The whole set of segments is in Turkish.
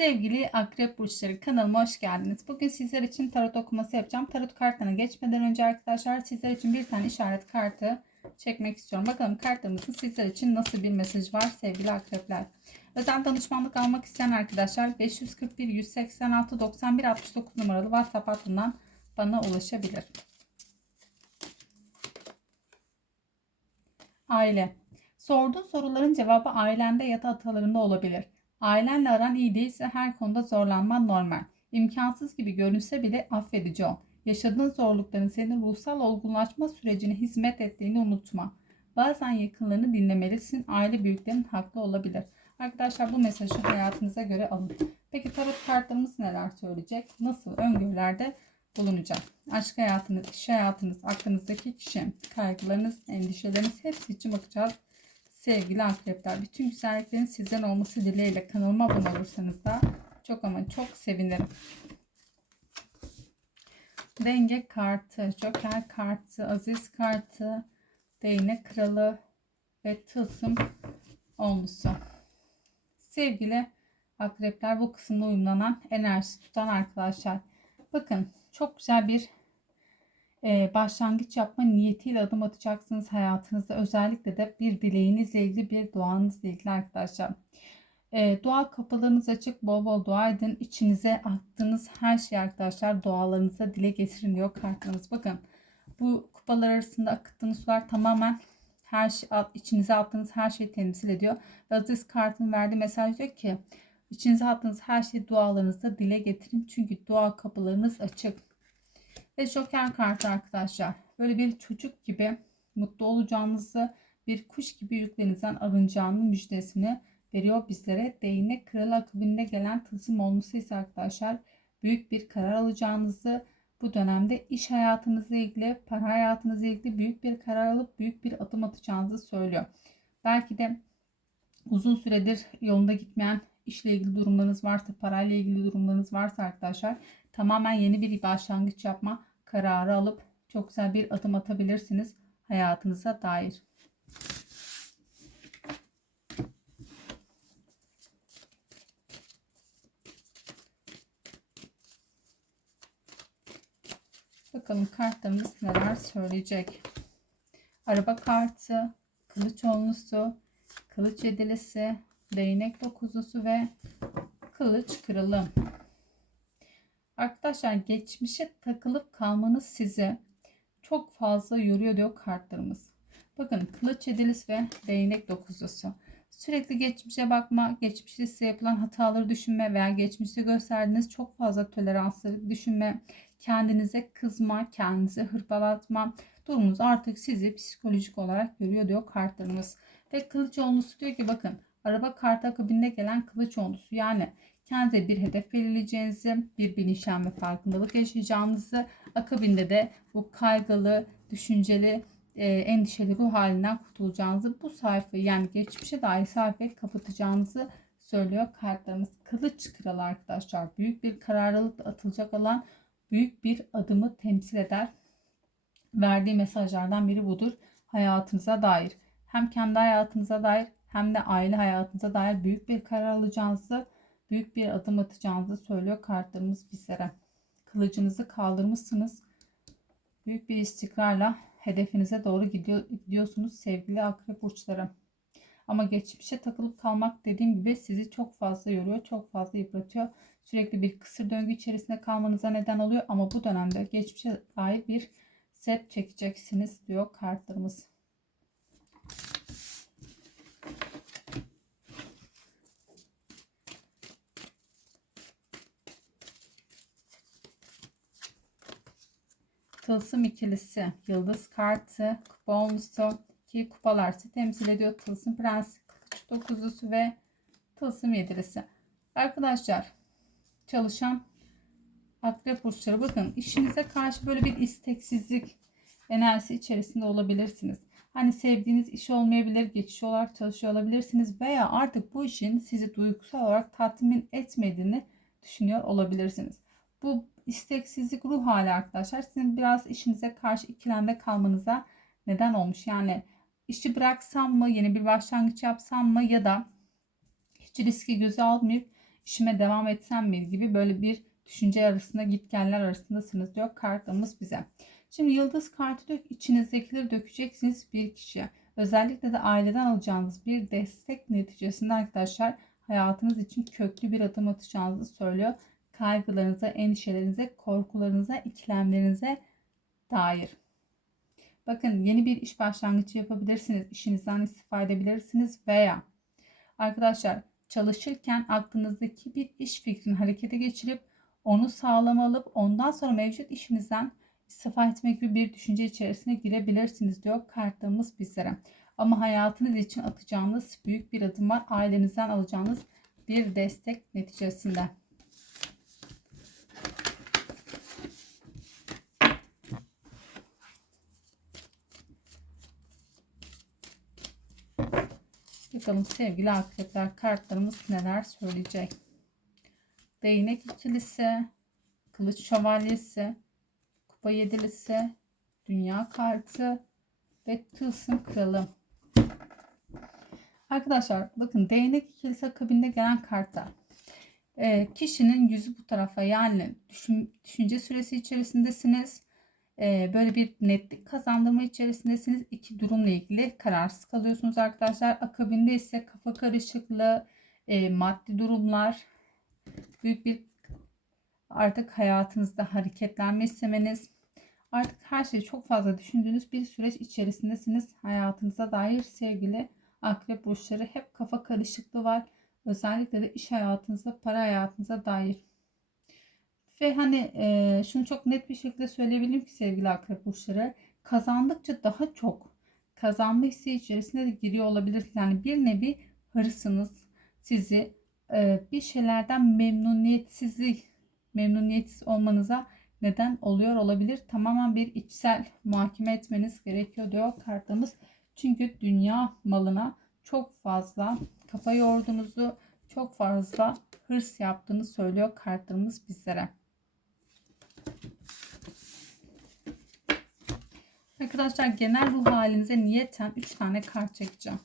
Sevgili Akrep Burçları kanalıma hoş geldiniz. Bugün sizler için tarot okuması yapacağım. Tarot kartlarına geçmeden önce arkadaşlar sizler için bir tane işaret kartı çekmek istiyorum. Bakalım kartlarımızın sizler için nasıl bir mesaj var sevgili akrepler. Özel danışmanlık almak isteyen arkadaşlar 541 186 91 69 numaralı WhatsApp hattından bana ulaşabilir. Aile. Sorduğun soruların cevabı ailende ya da atalarında olabilir. Ailenle aran iyi değilse her konuda zorlanman normal. İmkansız gibi görünse bile affedici ol. Yaşadığın zorlukların senin ruhsal olgunlaşma sürecine hizmet ettiğini unutma. Bazen yakınlarını dinlemelisin. Aile büyüklerin haklı olabilir. Arkadaşlar bu mesajı hayatınıza göre alın. Peki tarot kartlarımız neler söyleyecek? Nasıl öngörülerde bulunacak? Aşk hayatınız, iş hayatınız, aklınızdaki kişi, kaygılarınız, endişeleriniz hepsi için bakacağız. Sevgili akrepler, bütün güzelliklerin sizden olması dileğiyle kanalıma abone olursanız da çok ama çok sevinirim. Denge kartı, joker kartı, aziz kartı, değnek kralı ve tılsım onlusu. Sevgili akrepler bu kısımda uyumlanan enerjisi tutan arkadaşlar. Bakın çok güzel bir başlangıç yapma niyetiyle adım atacaksınız hayatınızda. Özellikle de bir dileğinizle ilgili bir duanızla ilgili arkadaşlar. E, dua kapılarınız açık. Bol bol dua edin. İçinize attığınız her şey arkadaşlar dualarınıza dile getirin diyor kartlarımız. Bakın bu kupalar arasında akıttığınız sular tamamen her şey, içinize attığınız her şeyi temsil ediyor. Ve Aziz kartın verdiği mesaj diyor ki içinize attığınız her şeyi dualarınızda dile getirin. Çünkü dua kapılarınız açık. Ve kartı arkadaşlar. Böyle bir çocuk gibi mutlu olacağınızı, bir kuş gibi yüklerinizden arınacağının müjdesini veriyor bizlere. Değnek kralı akabinde gelen tılsım olması ise arkadaşlar büyük bir karar alacağınızı, bu dönemde iş hayatınızla ilgili, para hayatınızla ilgili büyük bir karar alıp büyük bir adım atacağınızı söylüyor. Belki de uzun süredir yolunda gitmeyen işle ilgili durumlarınız varsa, parayla ilgili durumlarınız varsa arkadaşlar tamamen yeni bir başlangıç yapma kararı alıp çok güzel bir adım atabilirsiniz hayatınıza dair. Bakalım kartlarımız neler söyleyecek. Araba kartı, kılıç onlusu, kılıç yedilisi, değnek dokuzlusu ve kılıç kralı. Arkadaşlar geçmişe takılıp kalmanız sizi çok fazla yoruyor diyor kartlarımız. Bakın kılıç yedilisi ve değnek dokuzlusu. Sürekli geçmişe bakma, geçmişte size yapılan hataları düşünme veya geçmişte gösterdiğiniz çok fazla toleransları düşünme, kendinize kızma, kendinize hırpalatma durumunuz artık sizi psikolojik olarak görüyor diyor kartlarımız. Ve kılıç onlusu diyor ki bakın araba kartı akabinde gelen kılıç onlusu yani kendinize bir hedef belirleyeceğinizi, bir bilinçlenme farkındalık yaşayacağınızı, akabinde de bu kaygılı, düşünceli, e, endişeli ruh halinden kurtulacağınızı, bu sayfayı yani geçmişe dair sayfayı kapatacağınızı söylüyor kartlarımız. Kılıç kralı arkadaşlar büyük bir kararlılıkla atılacak olan büyük bir adımı temsil eder. Verdiği mesajlardan biri budur. Hayatınıza dair. Hem kendi hayatınıza dair hem de aile hayatınıza dair büyük bir karar alacağınızı, büyük bir adım atacağınızı söylüyor kartlarımız bizlere. Kılıcınızı kaldırmışsınız. Büyük bir istikrarla hedefinize doğru gidiyor, gidiyorsunuz sevgili akrep burçları. Ama geçmişe takılıp kalmak dediğim gibi sizi çok fazla yoruyor, çok fazla yıpratıyor. Sürekli bir kısır döngü içerisinde kalmanıza neden oluyor ama bu dönemde geçmişe dair bir set çekeceksiniz diyor kartlarımız. Tılsım ikilisi, yıldız kartı, kupa onlusu ki kupalar temsil ediyor. Tılsım kılıç dokuzlusu ve tılsım yedilisi. Arkadaşlar çalışan akrep burçları bakın işinize karşı böyle bir isteksizlik enerjisi içerisinde olabilirsiniz. Hani sevdiğiniz iş olmayabilir, geçiş olarak çalışıyor olabilirsiniz veya artık bu işin sizi duygusal olarak tatmin etmediğini düşünüyor olabilirsiniz. Bu isteksizlik ruh hali arkadaşlar sizin biraz işinize karşı ikilemde kalmanıza neden olmuş. Yani işi bıraksam mı, yeni bir başlangıç yapsam mı ya da hiç riski göze almayıp işime devam etsem mi gibi böyle bir düşünce arasında gitgeller arasındasınız diyor kartımız bize. Şimdi yıldız kartı diyor ki içinizdekileri dökeceksiniz bir kişiye. Özellikle de aileden alacağınız bir destek neticesinde arkadaşlar hayatınız için köklü bir adım atacağınızı söylüyor. Kaygılarınıza, endişelerinize, korkularınıza, ikilemlerinize dair. Bakın yeni bir iş başlangıcı yapabilirsiniz. İşinizden istifa edebilirsiniz veya arkadaşlar çalışırken aklınızdaki bir iş fikrini harekete geçirip onu sağlam alıp ondan sonra mevcut işinizden istifa etmek gibi bir düşünce içerisine girebilirsiniz diyor kartlarımız bizlere. Ama hayatınız için atacağınız büyük bir adım var. Ailenizden alacağınız bir destek neticesinde. Bakalım sevgili akrepler kartlarımız neler söyleyecek. Değnek ikilisi, kılıç şövalyesi, kupa yedilisi, dünya kartı ve tılsım kralı. Arkadaşlar bakın değnek ikilisi akabinde gelen kartlar. E, kişinin yüzü bu tarafa yani düşün, düşünce süresi içerisindesiniz. E, böyle bir netlik kazandırma içerisindesiniz. İki durumla ilgili kararsız kalıyorsunuz arkadaşlar. Akabinde ise kafa karışıklığı, e, maddi durumlar, büyük bir artık hayatınızda hareketlenme istemeniz, artık her şeyi çok fazla düşündüğünüz bir süreç içerisindesiniz. Hayatınıza dair sevgili akrep burçları hep kafa karışıklığı var. Özellikle de iş hayatınıza, para hayatınıza dair. Ve hani e, şunu çok net bir şekilde söyleyebilirim ki sevgili akrep burçları kazandıkça daha çok kazanma isteği içerisinde de giriyor olabilirsiniz. Yani bir nevi hırsınız sizi e, bir şeylerden memnuniyetsizlik memnuniyetsiz olmanıza neden oluyor olabilir. Tamamen bir içsel muhakeme etmeniz gerekiyor diyor kartımız. Çünkü dünya malına çok fazla kafa yorduğunuzu, çok fazla hırs yaptığını söylüyor kartlarımız bizlere. Arkadaşlar genel ruh halinize niyeten 3 tane kart çekeceğim.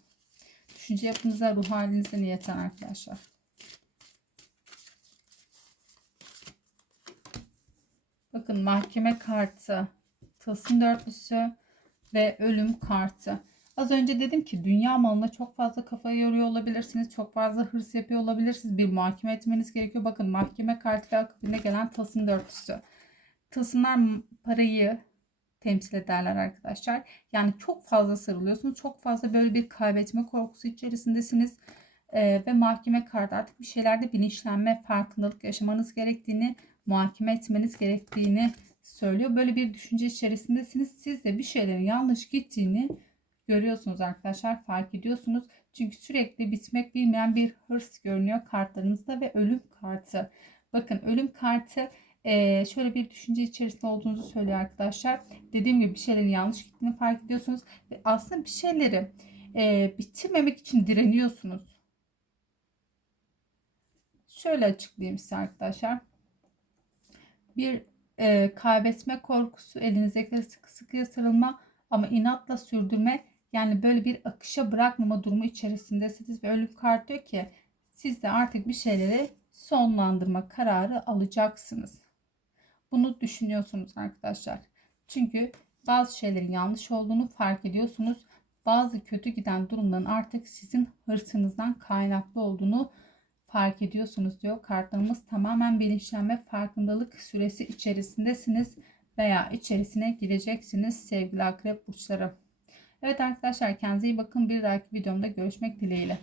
Düşünce yapınıza, ruh halinize niyeten arkadaşlar. Bakın mahkeme kartı, tılsım dörtlüsü ve ölüm kartı. Az önce dedim ki dünya malına çok fazla kafayı yoruyor olabilirsiniz. Çok fazla hırs yapıyor olabilirsiniz. Bir mahkeme etmeniz gerekiyor. Bakın mahkeme kartı ve akabinde gelen tılsım dörtlüsü. Tılsımlar parayı temsil ederler arkadaşlar. Yani çok fazla sarılıyorsunuz. Çok fazla böyle bir kaybetme korkusu içerisindesiniz. Ee, ve mahkeme kartı artık bir şeylerde bilinçlenme, farkındalık yaşamanız gerektiğini, muhakeme etmeniz gerektiğini söylüyor. Böyle bir düşünce içerisindesiniz. Siz de bir şeylerin yanlış gittiğini görüyorsunuz arkadaşlar. Fark ediyorsunuz. Çünkü sürekli bitmek bilmeyen bir hırs görünüyor kartlarınızda ve ölüm kartı. Bakın ölüm kartı e, şöyle bir düşünce içerisinde olduğunuzu söylüyor arkadaşlar. Dediğim gibi bir şeylerin yanlış gittiğini fark ediyorsunuz. Ve aslında bir şeyleri e, bitirmemek için direniyorsunuz. Şöyle açıklayayım size arkadaşlar. Bir e, kaybetme korkusu, elinizdekileri sıkı sıkıya sarılma ama inatla sürdürme yani böyle bir akışa bırakmama durumu içerisindesiniz ve ölüm kart diyor ki siz de artık bir şeyleri sonlandırma kararı alacaksınız. Bunu düşünüyorsunuz arkadaşlar. Çünkü bazı şeylerin yanlış olduğunu fark ediyorsunuz. Bazı kötü giden durumların artık sizin hırsınızdan kaynaklı olduğunu fark ediyorsunuz diyor. Kartlarımız tamamen bilinçlenme farkındalık süresi içerisindesiniz veya içerisine gireceksiniz sevgili akrep burçları. Evet arkadaşlar kendinize iyi bakın. Bir dahaki videomda görüşmek dileğiyle.